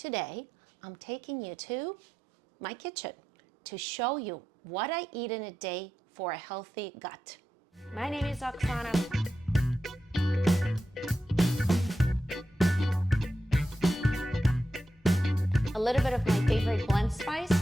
Today, I'm taking you to my kitchen to show you what I eat in a day for a healthy gut. My name is Oksana. A little bit of my favorite blend spice.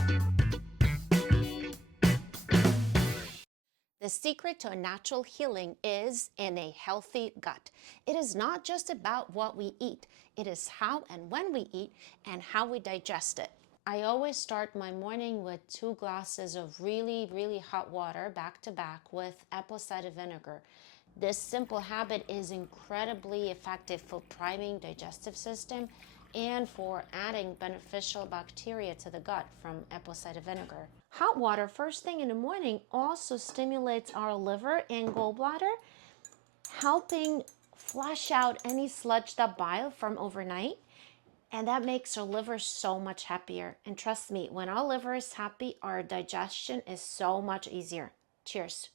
The secret to a natural healing is in a healthy gut. It is not just about what we eat. It is how and when we eat and how we digest it. I always start my morning with 2 glasses of really hot water back to back with apple cider vinegar. This simple habit is incredibly effective for priming digestive system and for adding beneficial bacteria to the gut from apple cider vinegar. Hot water first thing in the morning also stimulates our liver and gallbladder, helping flush out any sludged up bile from overnight. And that makes our liver so much happier. And trust me, when our liver is happy, our digestion is so much easier. Cheers.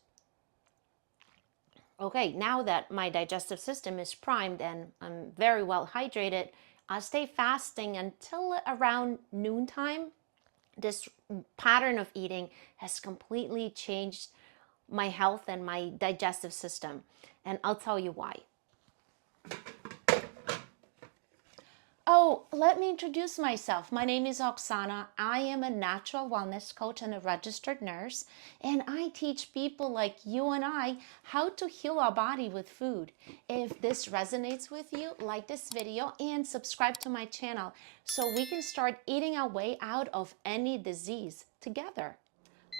Okay, now that my digestive system is primed and I'm very well hydrated, I'll stay fasting until around noontime. This pattern of eating has completely changed my health and my digestive system. And I'll tell you why. Oh, let me introduce myself. My name is Oksana. I am a natural wellness coach and a registered nurse, and I teach people like you and I how to heal our body with food. If this resonates with you, like this video and subscribe to my channel so we can start eating our way out of any disease together.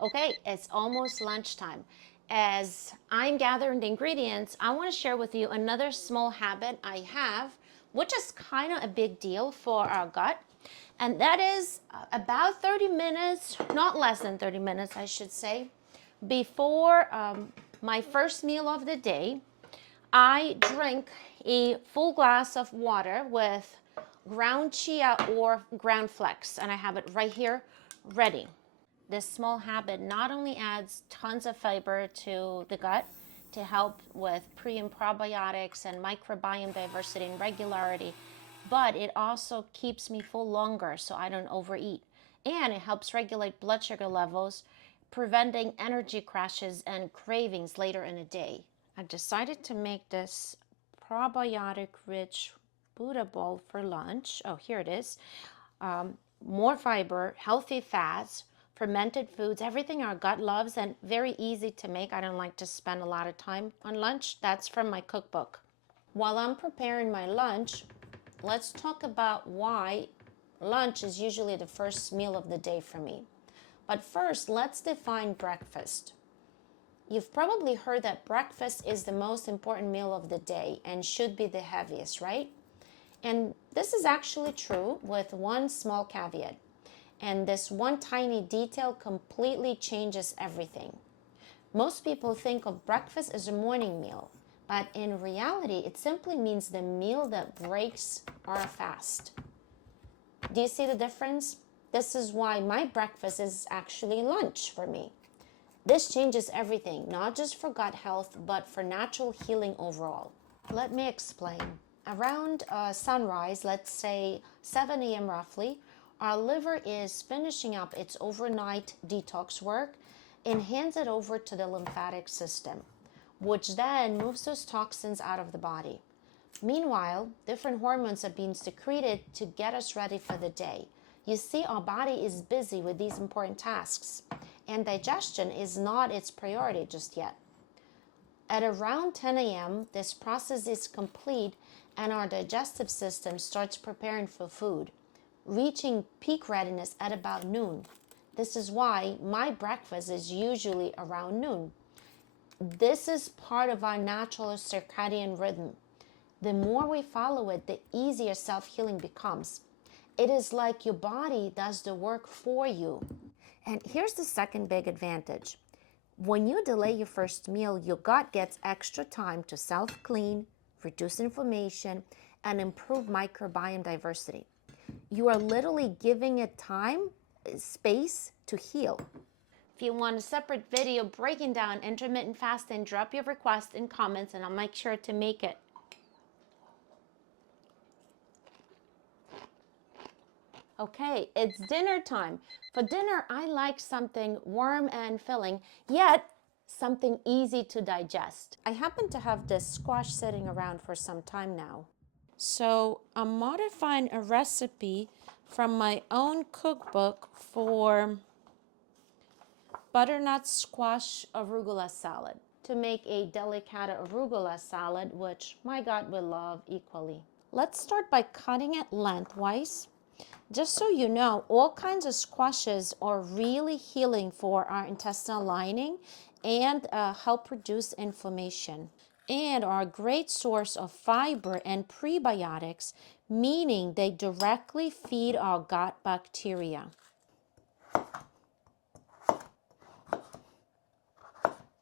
Okay, it's almost lunchtime. As I'm gathering the ingredients, I want to share with you another small habit I have, which is kind of a big deal for our gut. And that is about 30 minutes, not less than 30 minutes, I should say, before my first meal of the day, I drink a full glass of water with ground chia or ground flax. And I have it right here ready. This small habit not only adds tons of fiber to the gut to help with pre and probiotics and microbiome diversity and regularity, but it also keeps me full longer so I don't overeat. And it helps regulate blood sugar levels, preventing energy crashes and cravings later in the day. I decided to make this probiotic-rich Buddha bowl for lunch. Oh, here it is. More fiber, healthy fats, fermented foods, everything our gut loves, and very easy to make. I don't like to spend a lot of time on lunch. That's from my cookbook. While I'm preparing my lunch, let's talk about why lunch is usually the first meal of the day for me. But first, let's define breakfast. You've probably heard that breakfast is the most important meal of the day and should be the heaviest, right? And this is actually true with one small caveat. And this one tiny detail completely changes everything. Most people think of breakfast as a morning meal, but in reality, it simply means the meal that breaks our fast. Do you see the difference? This is why my breakfast is actually lunch for me. This changes everything, not just for gut health, but for natural healing overall. Let me explain. Around sunrise, let's say 7 a.m. roughly, our liver is finishing up its overnight detox work and hands it over to the lymphatic system, which then moves those toxins out of the body. Meanwhile, different hormones are being secreted to get us ready for the day. You see, our body is busy with these important tasks, and digestion is not its priority just yet. At around 10 a.m., this process is complete and our digestive system starts preparing for food, reaching peak readiness at about noon. This is why my breakfast is usually around noon. This is part of our natural circadian rhythm. The more we follow it, the easier self-healing becomes. It is like your body does the work for you. And here's the second big advantage. When you delay your first meal, your gut gets extra time to self-clean, reduce inflammation, and improve microbiome diversity. You are literally giving it time, space to heal. If you want a separate video breaking down intermittent fasting, drop your request in comments and I'll make sure to make it. Okay, it's dinner time. For dinner, I like something warm and filling, yet something easy to digest. I happen to have this squash sitting around for some time now. So I'm modifying a recipe from my own cookbook for butternut squash arugula salad to make a delicata arugula salad, which my gut will love equally. Let's start by cutting it lengthwise. Just so you know, all kinds of squashes are really healing for our intestinal lining and help reduce inflammation, and are a great source of fiber and prebiotics, meaning they directly feed our gut bacteria.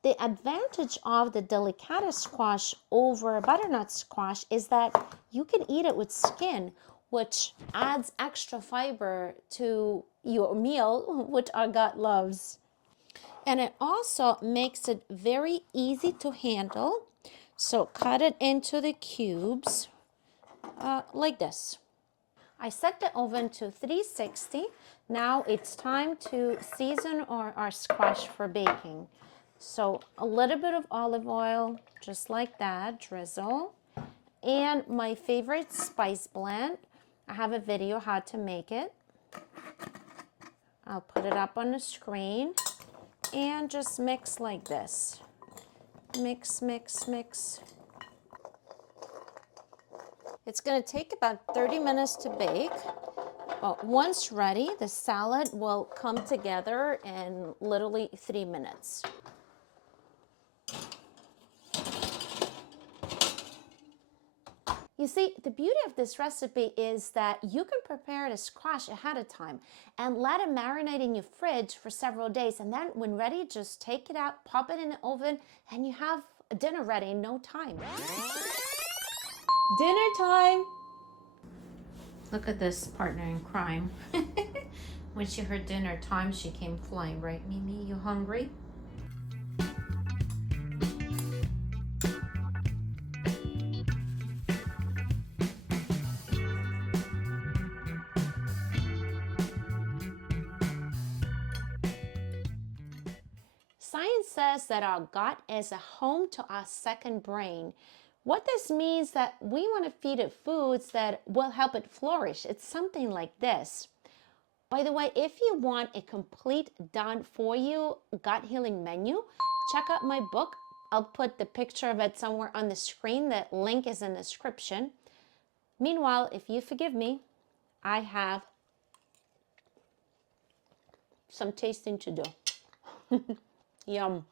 The advantage of the delicata squash over butternut squash is that you can eat it with skin, which adds extra fiber to your meal, which our gut loves. And it also makes it very easy to handle. So cut it into the cubes like this. I set the oven to 360. Now it's time to season our squash for baking. So a little bit of olive oil, just like that, drizzle. And my favorite spice blend. I have a video how to make it. I'll put it up on the screen and just mix like this. Mix, mix, mix. It's going to take about 30 minutes to bake. Once ready, the salad will come together in literally 3 minutes. You see, the beauty of this recipe is that you can prepare the squash ahead of time and let it marinate in your fridge for several days. And then when ready, just take it out, pop it in the oven, and you have dinner ready in no time. Dinner time! Look at this partner in crime. When she heard dinner time, she came flying, right, Mimi? You hungry? Science says that our gut is a home to our second brain. What this means that we want to feed it foods that will help it flourish. It's something like this. By the way, if you want a complete done for you gut healing menu, check out my book. I'll put the picture of it somewhere on the screen. The link is in the description. Meanwhile, if you forgive me, I have some tasting to do. Yum.